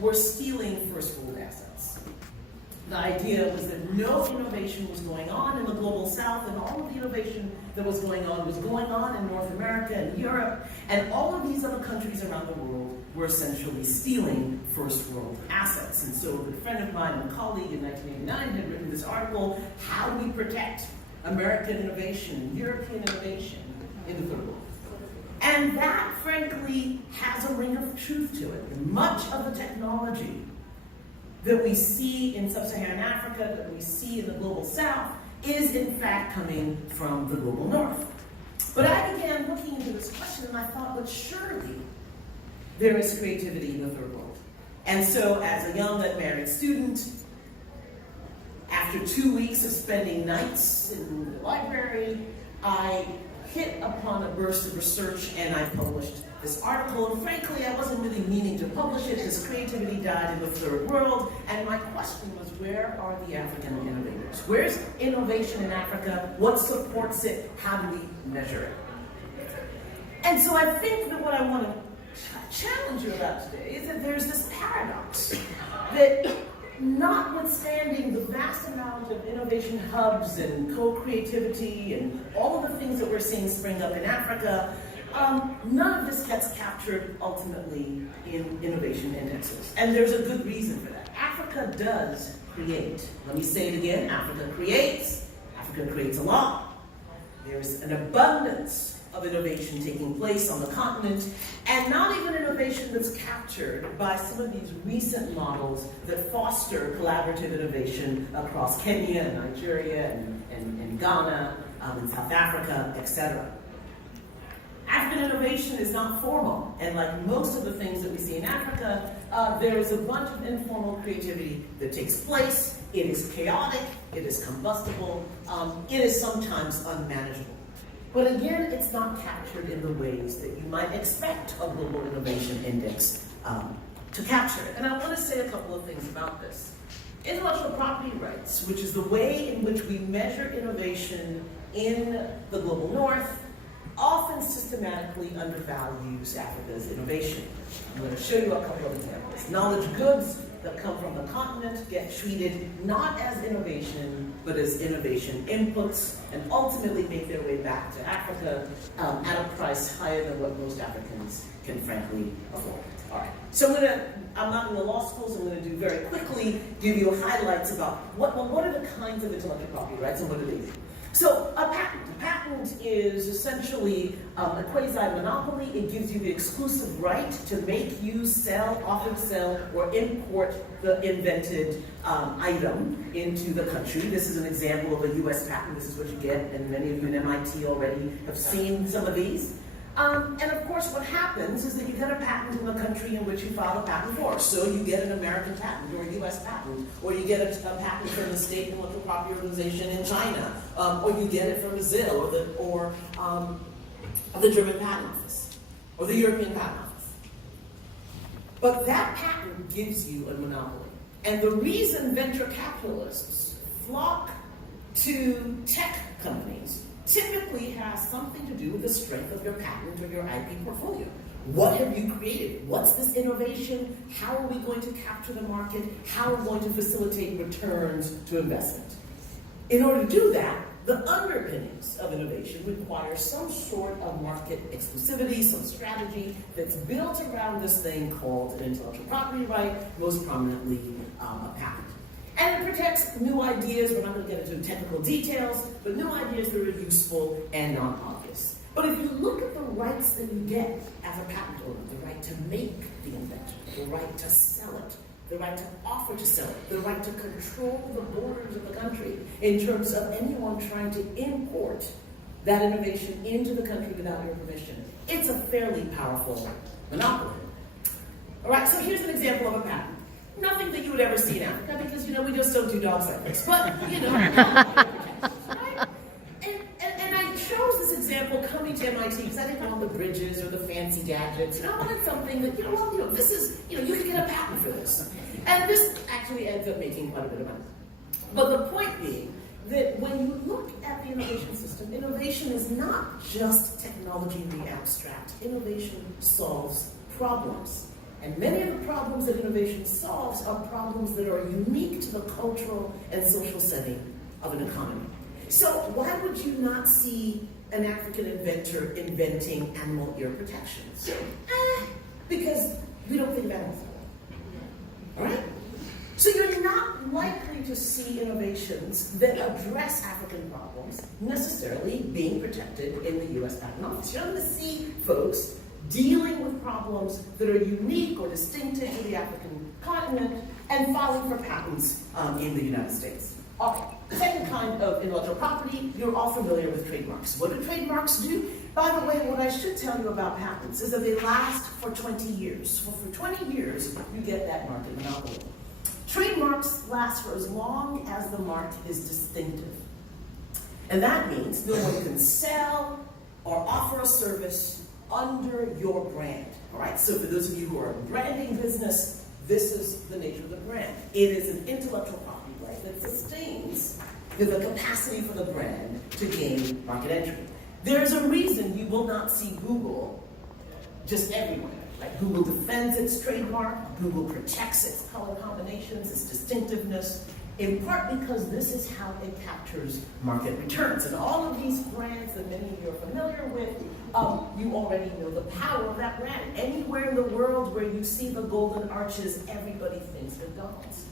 were stealing first world assets. The idea was that no innovation was going on in the global south, and all of the innovation that was going on in North America and Europe, and all of these other countries around the world were essentially stealing first world assets. And so a good friend of mine and a colleague in 1989 had written this article, How Do We Protect American Innovation, European Innovation in the Third World? And that, frankly, has a ring of truth to it. Much of the technology that we see in sub-Saharan Africa, that we see in the global south, is in fact coming from the global north. But I began looking into this question and I thought, but surely there is creativity in the third world. And so as a young unmarried student, after 2 weeks of spending nights in the library, I hit upon a burst of research and I published this article. And frankly, I wasn't really meaning to publish it. This creativity died in the third world. And my question was, where are the African innovators? Where's innovation in Africa? What supports it? How do we measure it? And so I think that what I want to challenge you about today is that there's this paradox that notwithstanding the vast amount of innovation hubs and co-creativity and all of the things that we're seeing spring up in Africa, none of this gets captured ultimately in innovation indexes. And there's a good reason for that. Africa does create. Let me say it again, Africa creates a lot. There's an abundance of innovation taking place on the continent, and not even innovation that's captured by some of these recent models that foster collaborative innovation across Kenya and Nigeria and Ghana and South Africa, etc. African innovation is not formal, and like most of the things that we see in Africa, there is a bunch of informal creativity that takes place. It is chaotic, it is combustible, it is sometimes unmanageable. But again, it's not captured in the ways that you might expect a global innovation index to capture it. And I want to say a couple of things about this. Intellectual property rights, which is the way in which we measure innovation in the global north, often systematically undervalues Africa's innovation. I'm going to show you a couple of examples. Knowledge goods that come from the continent get treated not as innovation, but as innovation inputs, and ultimately make their way back to Africa at a price higher than what most Africans can frankly afford. All right, so I'm not in the law school, so I'm going to do very quickly, give you highlights about what are the kinds of intellectual property rights and what do they do. So a patent is essentially a quasi-monopoly. It gives you the exclusive right to make, use, sell, often sell, or import the invented item into the country. This is an example of a US patent. This is what you get, and many of you in MIT already have seen some of these. And of course, what happens is that you get a patent in the country in which you file a patent for. So you get an American patent or a US patent, or you get a patent from the State Intellectual Property Organization in China, or you get it from Brazil, or the German Patent Office, or the European Patent Office. But that patent gives you a monopoly. And the reason venture capitalists flock to tech companies typically has something to do with the strength of your patent or your IP portfolio. What have you created? What's this innovation? How are we going to capture the market? How are we going to facilitate returns to investment? In order to do that, the underpinnings of innovation require some sort of market exclusivity, some strategy that's built around this thing called an intellectual property right, most prominently a patent. And it protects new ideas. We're not going to get into technical details, but new ideas that are useful and non-obvious. But if you look at the rights that you get as a patent owner, the right to make the invention, the right to sell it, the right to offer to sell it, the right to control the borders of the country in terms of anyone trying to import that innovation into the country without your permission, it's a fairly powerful monopoly. All right, so here's an example of a patent. Nothing that you would ever see in Africa because, we just don't do dogs like this. But, right? And I chose this example coming to MIT because I didn't want the bridges or the fancy gadgets. I wanted something that, this is, you can get a patent for this. And this actually ends up making quite a bit of money. But the point being that when you look at the innovation system, innovation is not just technology in the abstract. Innovation solves problems. And many of the problems that innovation solves are problems that are unique to the cultural and social setting of an economy. So why would you not see an African inventor inventing animal ear protections? Because we don't think of animals that way. All right? So you're not likely to see innovations that address African problems necessarily being protected in the US Patent Office. You're not going to see folks dealing with problems that are unique or distinctive to the African continent and filing for patents in the United States. Okay. The second kind of intellectual property, you're all familiar with trademarks. What do trademarks do? By the way, what I should tell you about patents is that they last for 20 years. So for 20 years, you get that market monopoly. Trademarks last for as long as the mark is distinctive. And that means no one can sell or offer a service under your brand. All right, so for those of you who are a branding business, this is the nature of the brand. It is an intellectual property right that sustains the capacity for the brand to gain market entry. There's a reason you will not see Google just everywhere. Like Google defends its trademark, Google protects its color combinations, its distinctiveness, in part because this is how it captures market returns. And all of these brands that many of you are familiar with, you already know the power of that brand. Anywhere in the world where you see the golden arches, everybody thinks McDonald's.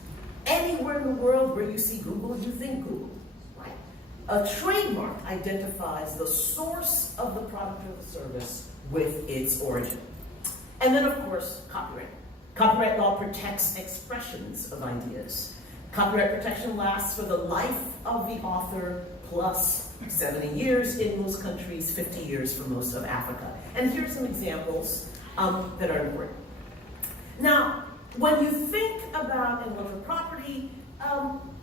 Anywhere in the world where you see Google, you think Google, right? A trademark identifies the source of the product or the service with its origin. And then, of course, copyright. Copyright law protects expressions of ideas. Copyright protection lasts for the life of the author plus 70 years in most countries, 50 years for most of Africa. And here's some examples that are important. Now, when you think about intellectual property,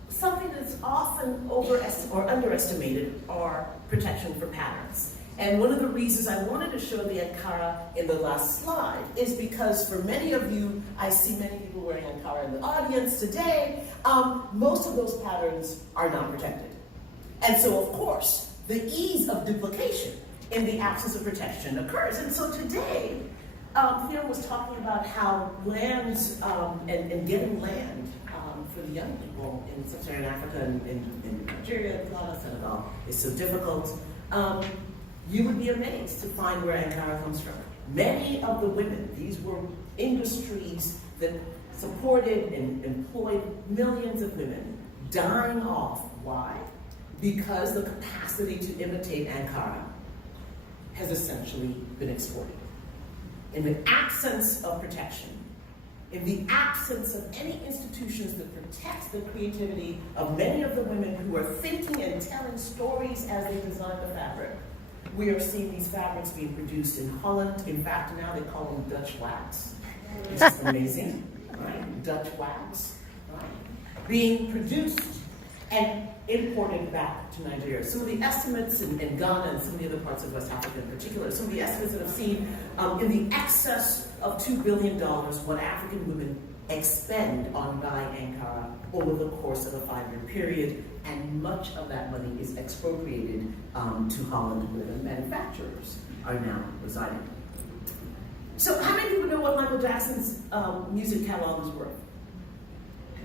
something that's often underestimated are protection for patterns. And one of the reasons I wanted to show the Ankara in the last slide is because for many of you, I see many people wearing Ankara in the audience today, most of those patterns are not protected. And so, of course, the ease of duplication in the absence of protection occurs. And so today, Theo was talking about how lands and getting land for the young people in sub-Saharan Africa and in Nigeria, Ghana, Senegal is so difficult. You would be amazed to find where Ankara comes from. Many of the women, these were industries that supported and employed millions of women, dying off. Why? Because the capacity to imitate Ankara has essentially been exported. In the absence of protection, in the absence of any institutions that protect the creativity of many of the women who are thinking and telling stories as they design the fabric, we are seeing these fabrics being produced in Holland. In fact, now they call them Dutch wax. Which is amazing, right? Dutch wax, right? Being produced and imported back to Nigeria. Some of the estimates in Ghana and some of the other parts of West Africa in particular, some of the estimates that I've seen in the excess of $2 billion what African women expend on buying Ankara over the course of a 5-year period, and much of that money is expropriated to Holland, where the manufacturers are now residing. So how many people know what Michael Jackson's music catalog is worth?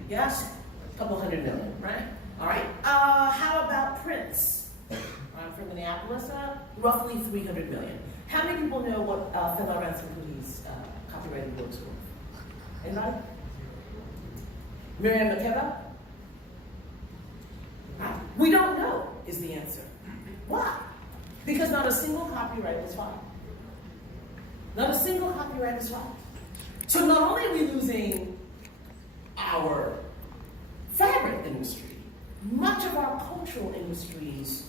Yes? A couple $100 million, right? All right. How about Prince? I'm from Minneapolis, roughly $300 million. How many people know what Fela Ransom-Kuti's copyrighted works were? Anybody? Miriam Makeba? We don't know is the answer. Why? Because not a single copyright was filed. Not a single copyright was filed. So not only are we losing our fabric industry, much of our cultural industries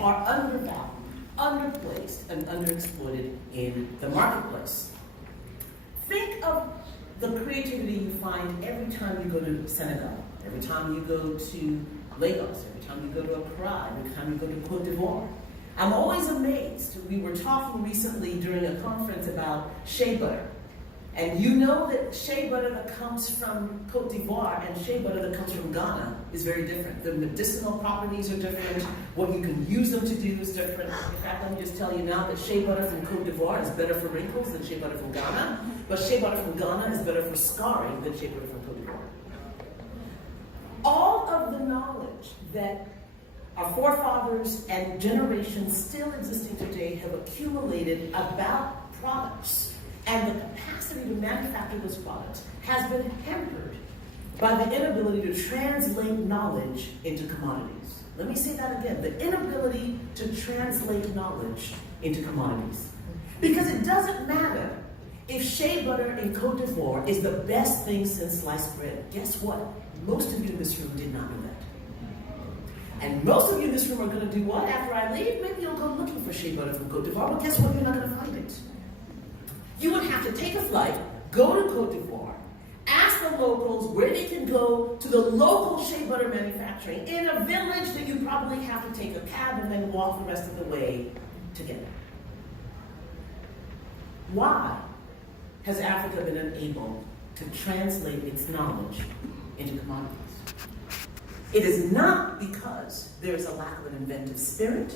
are undervalued, underplaced, and underexploited in the marketplace. Think of the creativity you find every time you go to Senegal, every time you go to Lagos, every time you go to Accra, every time you go to Cote d'Ivoire. I'm always amazed. We were talking recently during a conference about shea butter And you know that shea butter that comes from Cote d'Ivoire and shea butter that comes from Ghana is very different. The medicinal properties are different. What you can use them to do is different. In fact, let me just tell you now that shea butter from Cote d'Ivoire is better for wrinkles than shea butter from Ghana. But shea butter from Ghana is better for scarring than shea butter from Cote d'Ivoire. All of the knowledge that our forefathers and generations still existing today have accumulated about products and the capacity to manufacture those products has been hampered by the inability to translate knowledge into commodities. Let me say that again, the inability to translate knowledge into commodities. Because it doesn't matter if shea butter in Cote d'Ivoire is the best thing since sliced bread. Guess what? Most of you in this room did not know that. And most of you in this room are going to do what? After I leave, maybe you'll go looking for shea butter from Cote d'Ivoire, but guess what? You're not going to find it. You would have to take a flight, go to Cote d'Ivoire, ask the locals where they can go to the local shea butter manufacturing in a village that you probably have to take a cab and then walk the rest of the way to get there. Why has Africa been unable to translate its knowledge into commodities? It is not because there is a lack of an inventive spirit.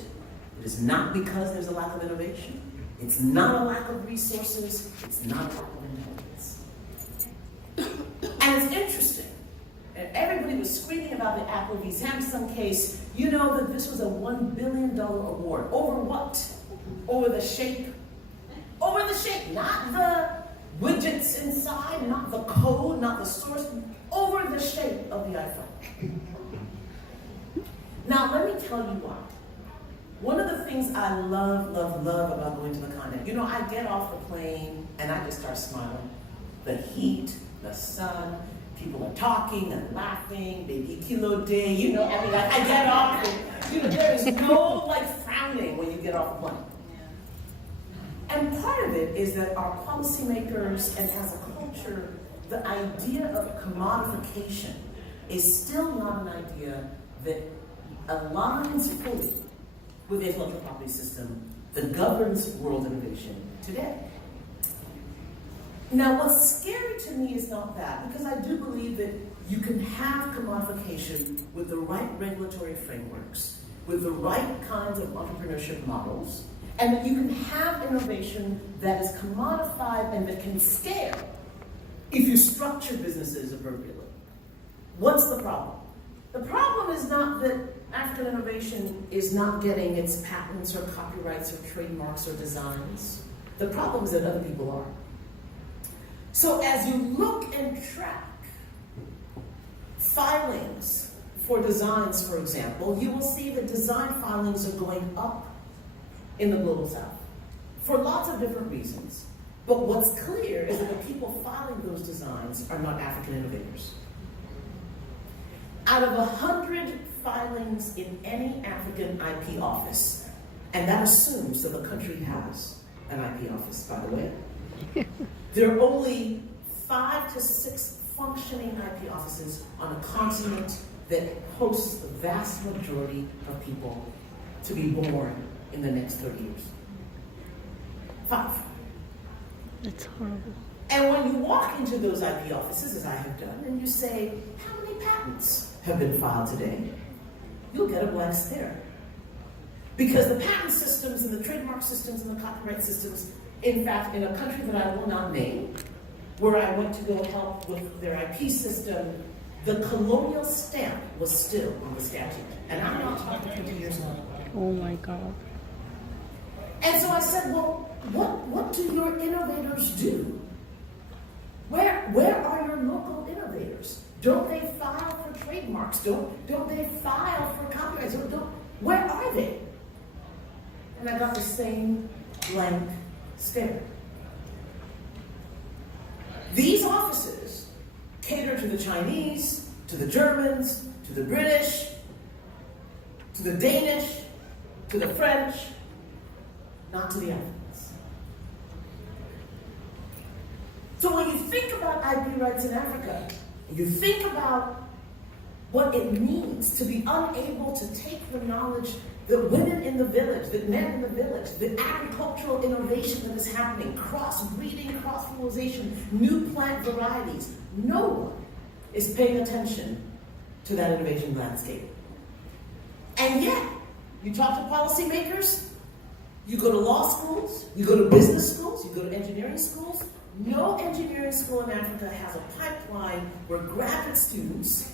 It is not because there's a lack of innovation. It's not a lack of resources. It's not a lack of intelligence. And it's interesting. And everybody was screaming about the Apple v. Samsung case. You know that this was a $1 billion award. Over what? Over the shape. Over the shape, not the widgets inside, not the code, not the source. Over the shape of the iPhone. Now, let me tell you why. One of the things I love about going to the continent, you know, I get off the plane and I just start smiling. The heat, the sun, people are talking and laughing, baby kilo day, you know, I mean, I get off and, you know, there is no, like, frowning when you get off the plane. And part of it is that our policymakers and as a culture, the idea of commodification is still not an idea that aligns fully with the intellectual property system that governs world innovation today. Now, what's scary to me is not that, because I do believe that you can have commodification with the right regulatory frameworks, with the right kinds of entrepreneurship models, and that you can have innovation that is commodified and that can scale if you structure businesses appropriately. What's the problem? The problem is not that African innovation is not getting its patents or copyrights or trademarks or designs. The problem is that other people are. So as you look and track filings for designs, for example, you will see that design filings are going up in the Global South for lots of different reasons. But what's clear is that the people filing those designs are not African innovators. Out of 100 filings in any African IP office, and that assumes that the country has an IP office, by the way, there are only 5 to 6 functioning IP offices on a continent that hosts the vast majority of people to be born in the next 30 years. 5. That's horrible. And when you walk into those IP offices, as I have done, and you say, how many patents have been filed today? You'll get a blank stare. Because the patent systems and the trademark systems and the copyright systems, in fact, in a country that I will not name, where I went to go help with their IP system, the colonial stamp was still on the statute. And I'm not talking 20 years ago. Oh my God. And so I said, well, what do your innovators do? Where are your local innovators? Don't they file for trademarks? Don't they file for copyrights? Where are they? And I got the same blank stare. These offices cater to the Chinese, to the Germans, to the British, to the Danish, to the French, not to the Africans. So when you think about IP rights in Africa, you think about what it means to be unable to take the knowledge that women in the village, that men in the village, the agricultural innovation that is happening, cross-breeding, cross-fertilization, new plant varieties. No one is paying attention to that innovation landscape. And yet, you talk to policymakers, you go to law schools, you go to business schools, you go to engineering schools. No engineering school in Africa has a pipeline where graduate students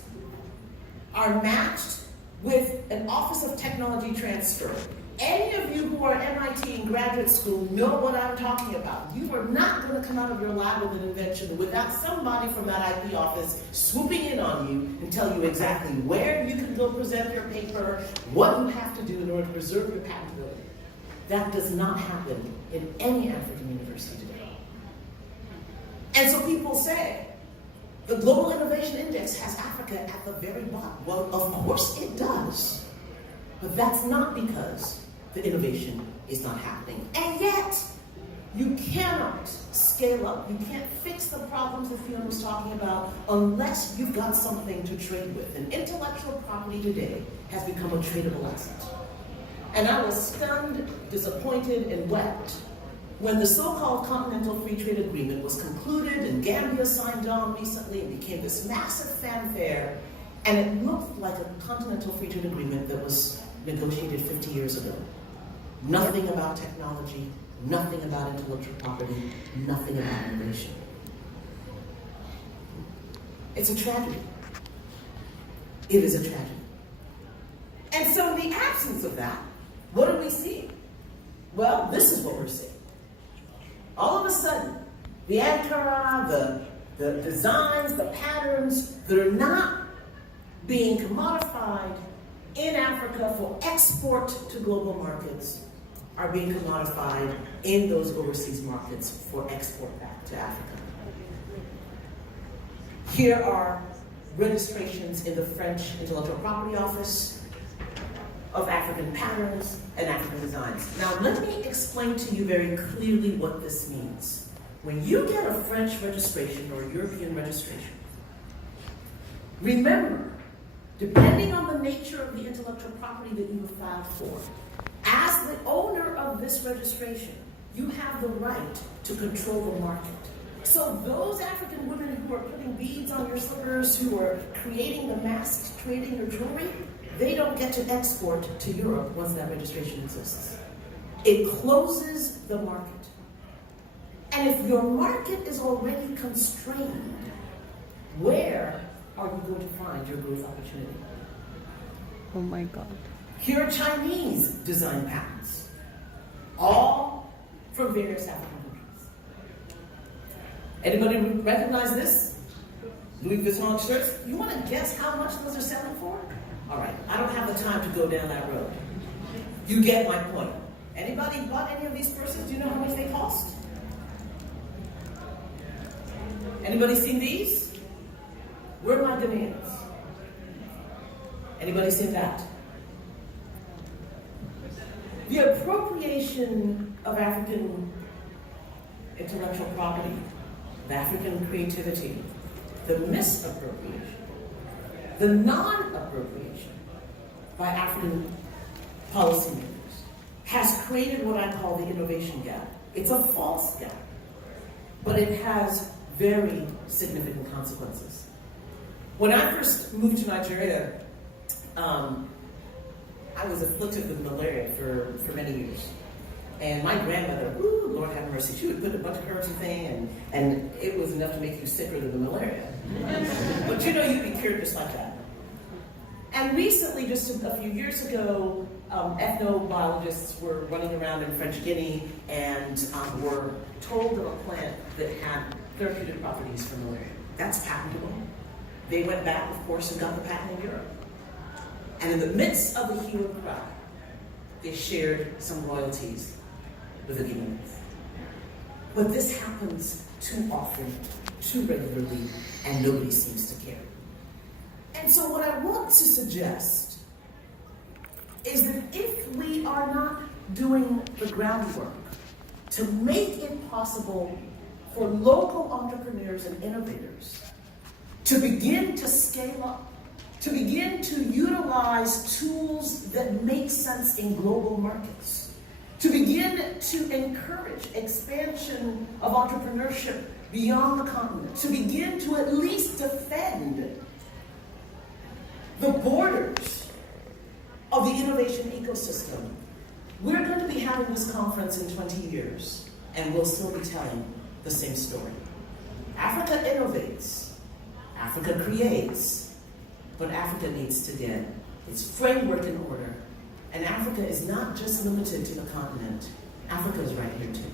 are matched with an Office of Technology Transfer. Any of you who are at MIT in graduate school know what I'm talking about. You are not going to come out of your lab with an invention without somebody from that IP office swooping in on you and tell you exactly where you can go present your paper, what you have to do in order to preserve your patentability. That does not happen in any African university today. And so people say, the Global Innovation Index has Africa at the very bottom. Well, of course it does. But that's not because the innovation is not happening. And yet, you cannot scale up. You can't fix the problems that Fiona was talking about unless you've got something to trade with. And intellectual property today has become a tradable asset. And I was stunned, disappointed, and wept when the so-called Continental Free Trade Agreement was concluded and Gambia signed on recently and became this massive fanfare, and it looked like a Continental Free Trade Agreement that was negotiated 50 years ago. Nothing about technology, nothing about intellectual property, nothing about innovation. It's a tragedy. It is a tragedy. And so in the absence of that, what do we see? Well, this is what we're seeing. All of a sudden, the Ankara, the designs, the patterns that are not being commodified in Africa for export to global markets are being commodified in those overseas markets for export back to Africa. Here are registrations in the French Intellectual Property Office of African patterns and African designs. Now, let me explain to you very clearly what this means. When you get a French registration or a European registration, remember, depending on the nature of the intellectual property that you have filed for, as the owner of this registration, you have the right to control the market. So those African women who are putting beads on your slippers, who are creating the masks, trading your jewelry, they don't get to export to Europe once that registration exists. It closes the market. And if your market is already constrained, where are you going to find your growth opportunity? Oh my God. Here are Chinese design patents, all from various African countries. Anybody recognize this? Louis Vuitton shirts. You want to guess how much those are selling for? All right, I don't have the time to go down that road. You get my point. Anybody bought any of these purses? Do you know how much they cost? Anybody seen these? Where are my demands? Anybody seen that? The appropriation of African intellectual property, of African creativity, the misappropriation, the non-appropriation by African policymakers has created what I call the innovation gap. It's a false gap, but it has very significant consequences. When I first moved to Nigeria, I was afflicted with malaria for many years. And my grandmother, ooh, Lord have mercy, she would put a bunch of herbs and things, and it was enough to make you sicker than the malaria. But you know, you'd be cured just like that. And recently, just a few years ago, ethnobiologists were running around in French Guinea and were told of a plant that had therapeutic properties for malaria. That's patentable. They went back, of course, and got the patent in Europe. And in the midst of the hue and cry, they shared some royalties with the Guineans. But this happens too often, too regularly, and nobody seems to care. And so what I want to suggest is that if we are not doing the groundwork to make it possible for local entrepreneurs and innovators to begin to scale up to begin to utilize tools that make sense in global markets, to begin to encourage expansion of entrepreneurship beyond the continent, to begin to at least defend the borders of the innovation ecosystem. We're going to be having this conference in 20 years, and we'll still be telling the same story. Africa innovates, Africa creates, but Africa needs to get its framework in order. And Africa is not just limited to the continent. Africa is right here too.